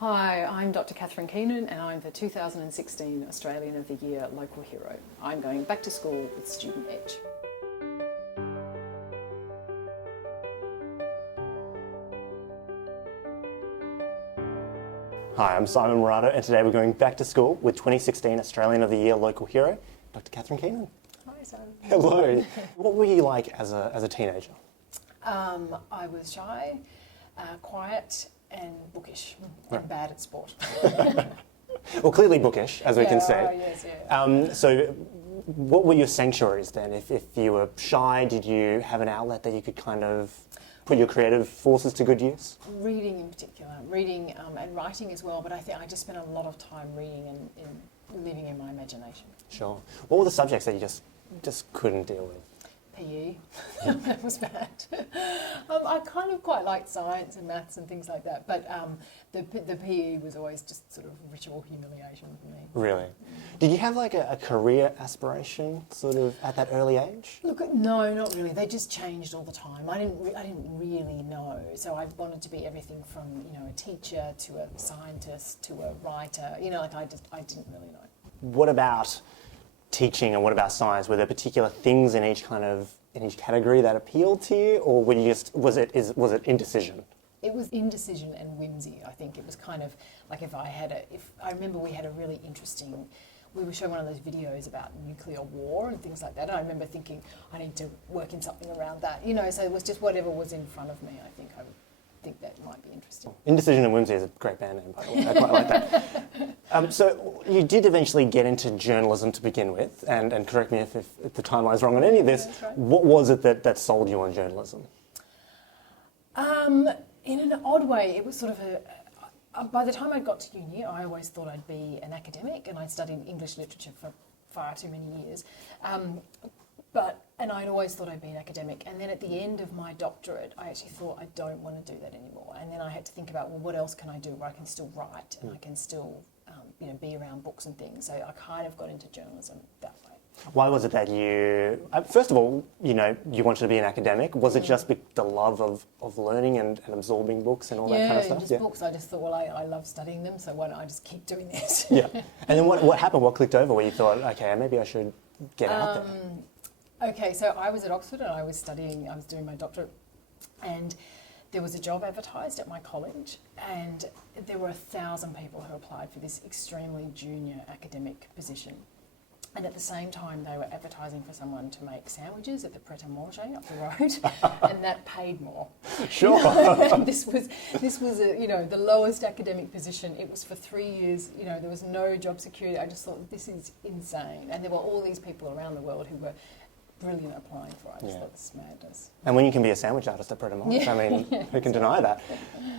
Hi, I'm Dr. Catherine Keenan and I'm the 2016 Australian of the Year Local Hero. I'm going back to school with Student Edge. Hi, I'm Simon Murata and today we're going back to school with 2016 Australian of the Year Local Hero, Dr. Catherine Keenan. Hi, Simon. Hello. What were you like as a teenager? I was shy, quiet and bookish and bad at sport. Well, clearly bookish, as we can see. Yes, yeah. So what were your censures then? If you were shy, did you have an outlet that you could kind of put your creative forces to good use? Reading in particular, reading and writing as well, but I think I just spent a lot of time reading and living in my imagination. Sure. What were the subjects that you just couldn't deal with? PE, that was bad. I kind of quite liked science and maths and things like that, but the PE was always just sort of ritual humiliation for me. Really? Did you have like a career aspiration sort of at that early age? Look, no, not really. They just changed all the time. I didn't really know, so I wanted to be everything from a teacher to a scientist to a writer. I didn't really know. What about teaching and what about science? Were there particular things in each category that appealed to you, or was it indecision? It was indecision and whimsy. I think it was kind of like if I remember we had a really interesting. We were showing one of those videos about nuclear war and things like that. And I remember thinking I need to work in something around that. So it was just whatever was in front of me. I think I would think that might be interesting. Indecision and Whimsy is a great band name, by the way. I quite like that. So you did eventually get into journalism to begin with, and correct me if the timeline's wrong on any of this. That's right. What was it that sold you on journalism? In an odd way, it was sort of by the time I got to uni, I always thought I'd be an academic, and I'd studied English literature for far too many years. And I'd always thought I'd be an academic. And then at the end of my doctorate, I actually thought I don't want to do that anymore. And then I had to think about, well, what else can I do where I can still write and I can still, be around books and things. So I kind of got into journalism that way. Why was it that you, first of all, you wanted to be an academic? Was it just the love of learning and absorbing books and all that kind of stuff? Just books. I just thought, well, I love studying them, so why don't I just keep doing this? Yeah. And then what happened? What clicked over where you thought, okay, maybe I should get out there? Okay, so I was at Oxford and I was doing my doctorate, and there was a job advertised at my college, and there were 1,000 people who applied for this extremely junior academic position. And at the same time, they were advertising for someone to make sandwiches at the Pret-a-Manger up the road, and that paid more. Sure. This was the lowest academic position. It was for 3 years. There was no job security. I just thought, this is insane. And there were all these people around the world who were brilliant applying for it. I just thought, this is madness. And when you can be a sandwich artist at Pret-a-Manger, I mean, who can deny that?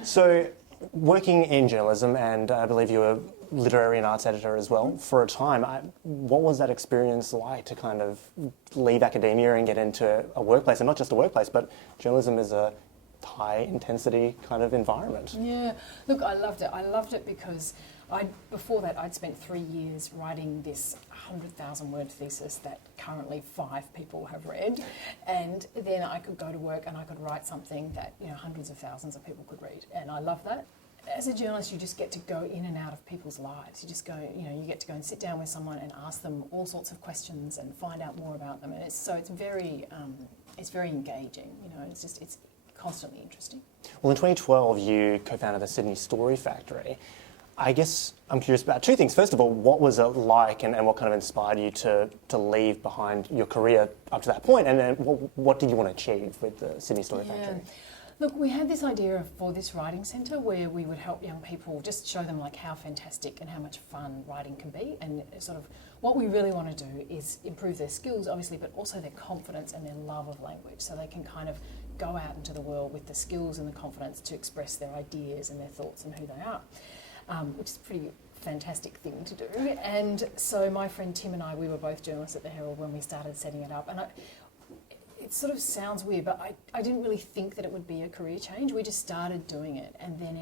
So, working in journalism, and I believe you were literary and arts editor as well for a time, what was that experience like to kind of leave academia and get into a workplace, and not just a workplace, but journalism is a high intensity kind of environment? Yeah, look, I loved it. I loved it because before that I'd spent 3 years writing this 100,000 word thesis that currently 5 people have read, and then I could go to work and I could write something that hundreds of thousands of people could read, and I love that. As a journalist, you just get to go in and out of people's lives. You just go, you get to go and sit down with someone and ask them all sorts of questions and find out more about them, and it's very engaging. It's constantly interesting. Well, in 2012, you co-founded the Sydney Story Factory. I guess I'm curious about 2 things. First of all, what was it like, and what kind of inspired you to leave behind your career up to that point? And then what did you want to achieve with the Sydney Story Factory? Look, we had this idea for this writing centre where we would help young people, just show them like how fantastic and how much fun writing can be, and sort of what we really want to do is improve their skills, obviously, but also their confidence and their love of language, so they can kind of go out into the world with the skills and the confidence to express their ideas and their thoughts and who they are, which is a pretty fantastic thing to do. And so my friend Tim and I, we were both journalists at the Herald when we started setting it up, and it sort of sounds weird, but I didn't really think that it would be a career change. We just started doing it, and then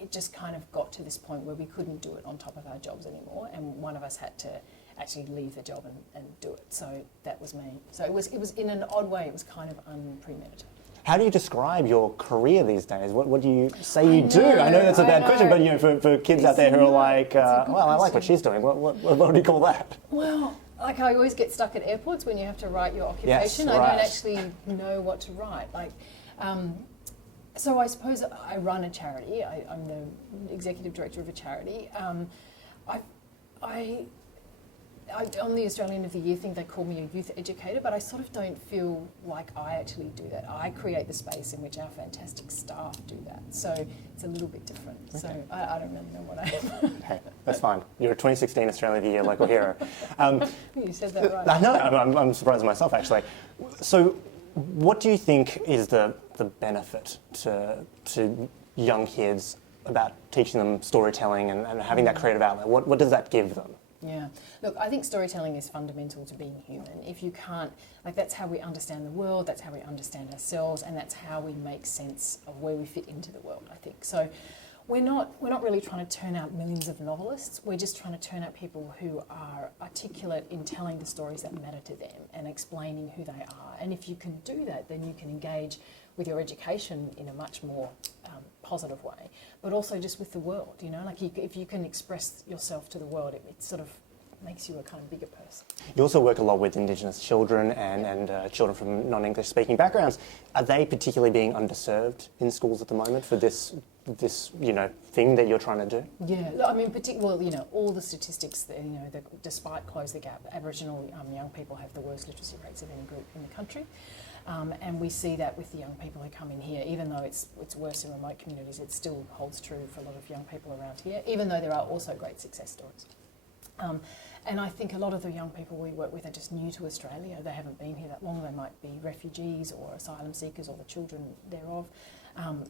it just kind of got to this point where we couldn't do it on top of our jobs anymore, and one of us had to actually leave the job and do it. So that was me. So it was in an odd way, it was kind of unpremeditated. How do you describe your career these days? What do you say you do? I know that's a bad question, but for kids out there who are like, well, I like what she's doing. What do you call that? Well, like I always get stuck at airports when you have to write your occupation. Yes, I right. don't actually know what to write. So I suppose I run a charity. I'm the executive director of a charity. On the Australian of the Year thing, they call me a youth educator, but I sort of don't feel like I actually do that. I create the space in which our fantastic staff do that. So it's a little bit different. Okay. So I don't really know what I am. Hey, that's fine. You're a 2016 Australian of the Year local hero. You said that right. I know, I'm surprised myself actually. So what do you think is the benefit to young kids about teaching them storytelling and having that creative outlet? What does that give them? Yeah. Look, I think storytelling is fundamental to being human. If you can't, that's how we understand the world, that's how we understand ourselves, and that's how we make sense of where we fit into the world, I think. So we're not really trying to turn out millions of novelists. We're just trying to turn out people who are articulate in telling the stories that matter to them and explaining who they are. And if you can do that, then you can engage with your education in a much more positive way, but also just with the world, if you can express yourself to the world, it sort of makes you a kind of bigger person. You also work a lot with Indigenous children and children from non-English speaking backgrounds. Are they particularly being underserved in schools at the moment for this thing that you're trying to do? Yeah, I mean, particularly, all the statistics, despite Close the Gap, Aboriginal young people have the worst literacy rates of any group in the country. And we see that with the young people who come in here, even though it's worse in remote communities, it still holds true for a lot of young people around here, even though there are also great success stories. And I think a lot of the young people we work with are just new to Australia. They haven't been here that long. They might be refugees or asylum seekers or the children thereof.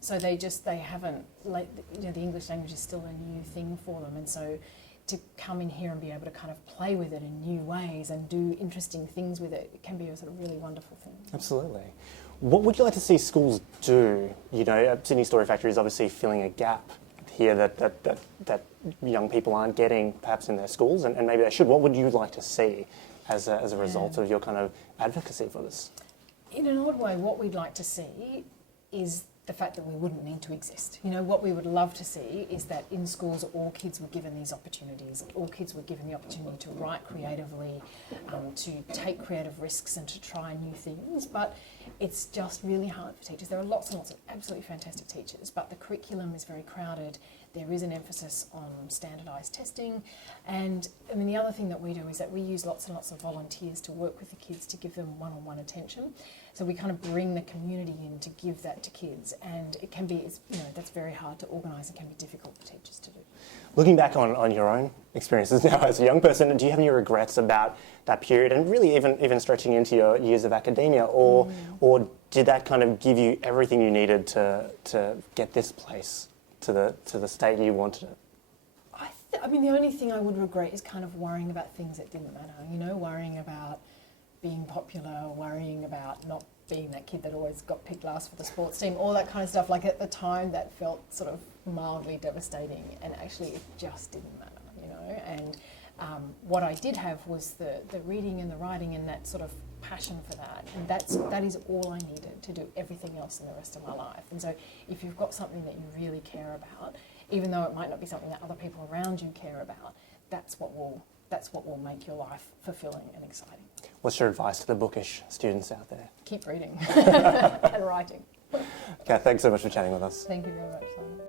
So they haven't, the English language is still a new thing for them. And so to come in here and be able to kind of play with it in new ways and do interesting things with it, it can be a sort of really wonderful thing. Absolutely. What would you like to see schools do? Sydney Story Factory is obviously filling a gap here that young people aren't getting perhaps in their schools, and maybe they should. What would you like to see as a result of your kind of advocacy for this? In an odd way, what we'd like to see is the fact that we wouldn't need to exist. What we would love to see is that in schools all kids were given these opportunities. All kids were given the opportunity to write creatively, to take creative risks and to try new things. But it's just really hard for teachers. There are lots and lots of absolutely fantastic teachers, but the curriculum is very crowded. There is an emphasis on standardised testing. And I mean, the other thing that we do is that we use lots and lots of volunteers to work with the kids to give them one-on-one attention. So we kind of bring the community in to give that to kids, and it can be, that's very hard to organise and can be difficult for teachers to do. Looking back on your own experiences now as a young person, do you have any regrets about that period, and really even stretching into your years of academia, or did that kind of give you everything you needed to get this place to the state you wanted it? I mean, the only thing I would regret is kind of worrying about things that didn't matter, worrying about being popular, worrying about not being that kid that always got picked last for the sports team, all that kind of stuff. Like at the time that felt sort of mildly devastating, and actually it just didn't matter, And what I did have was the reading and the writing and that sort of passion for that, and that is all I needed to do everything else in the rest of my life. And so if you've got something that you really care about, even though it might not be something that other people around you care about, that's what will make your life fulfilling and exciting. What's your advice to the bookish students out there? Keep reading and writing. Okay, thanks so much for chatting with us. Thank you very much, Simon.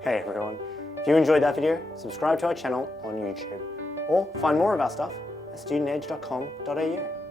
Hey everyone, if you enjoyed that video, subscribe to our channel on YouTube, or find more of our stuff at studentedge.com.au.